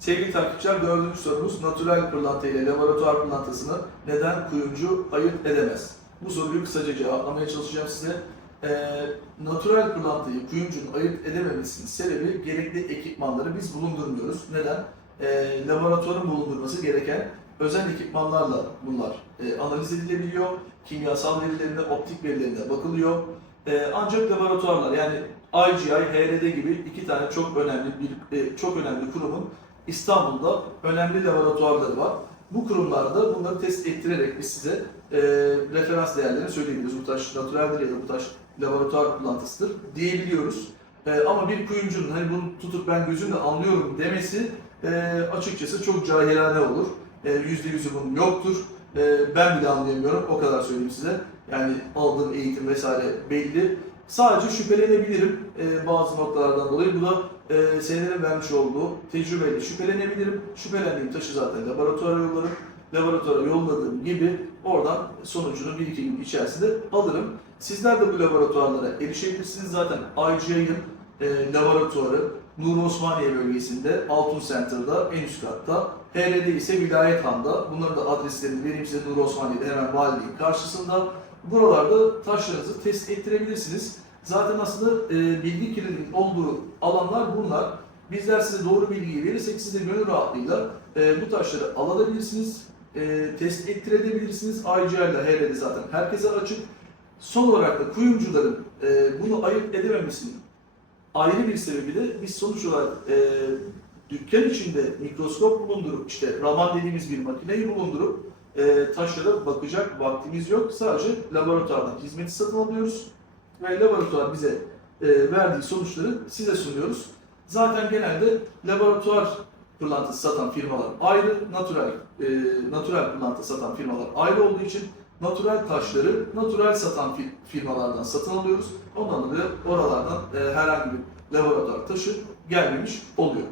Sevgili takipçiler dördüncü sorumuz natural pırlanta ile laboratuvar pırlantasını neden kuyumcu ayırt edemez? Bu soruyu kısaca cevaplamaya çalışacağım size. Ee, natural pırlantayı kuyumcunun ayırt edememesinin sebebi gerekli ekipmanları biz bulundurmuyoruz. Neden? Ee, laboratuvarın bulundurması gereken özel ekipmanlarla bunlar e, analiz edilebiliyor. Kimyasal verilerine, optik verilerine bakılıyor. Ee, ancak laboratuvarlar yani IGI, HRD gibi iki tane çok önemli bir e, çok önemli kurumun İstanbul'da önemli laboratuvarları var. Bu kurumlarda bunları test ettirerek biz size e, referans değerlerini söyleyebiliriz. Bu taş naturaldir ya da bu taş laboratuvar pırlantasıdır diyebiliyoruz. E, ama bir kuyumcunun hani bunu tutup ben gözümle anlıyorum demesi e, açıkçası çok cahilane olur. E, Yüzde yüzü bunun yoktur. E, ben bile anlayamıyorum. O kadar söyleyeyim size. Yani aldığım eğitim vesaire belli. Sadece şüphelenebilirim e, bazı noktalardan dolayı. Bu da e, senelerin vermiş olduğu tecrübeyle şüphelenebilirim. Şüphelendiğim taşı zaten laboratuvara yollarım. Laboratuvara yolladığım gibi oradan sonucunu bir iki gün içerisinde alırım. Sizler de bu laboratuvarlara erişebilirsiniz. Zaten IGI'nin e, laboratuvarı Nur Osmaniye bölgesinde Altun Center'da en üst katta. HRD ise Vilayet Han'da. Bunların da adreslerini vereyim size Nur Osmaniye'de hemen valiliğin karşısında. Buralarda taşlarınızı test ettirebilirsiniz. Zaten aslında e, bilgi kirliliğinin olduğu alanlar bunlar. Bizler size doğru bilgiyi verirsek siz de gönül rahatlığıyla e, bu taşları alabilirsiniz, e, test ettirebilirsiniz. IGR ile HRD zaten herkese açık. Son olarak da kuyumcuların e, bunu ayırt edememesinin ayrı bir sebebi de biz sonuç olarak e, dükkan içinde mikroskop bulundurup işte Raman dediğimiz bir makineyi bulundurup e, taşlara bakacak vaktimiz yok. Sadece laboratuvardan hizmeti satın alıyoruz ve laboratuvar bize e, verdiği sonuçları size sunuyoruz. Zaten genelde laboratuvar pırlantası satan firmalar ayrı, natural e, natural pırlanta satan firmalar ayrı olduğu için natural taşları natural satan fir- firmalardan satın alıyoruz. Ondan dolayı oralardan e, herhangi bir laboratuvar taşı gelmemiş oluyor.